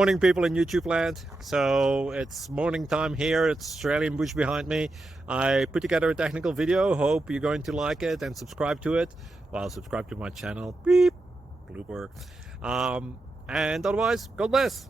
Morning, people in YouTube land. So it's morning time here. It's Australian bush behind me. I put together a technical video. Hope you're going to like it and subscribe to it. Well, subscribe to my channel. Beep. Blooper. And otherwise, God bless.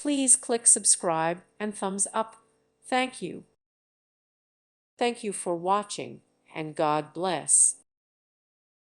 Please click subscribe and thumbs up. Thank you. Thank you for watching, and God bless.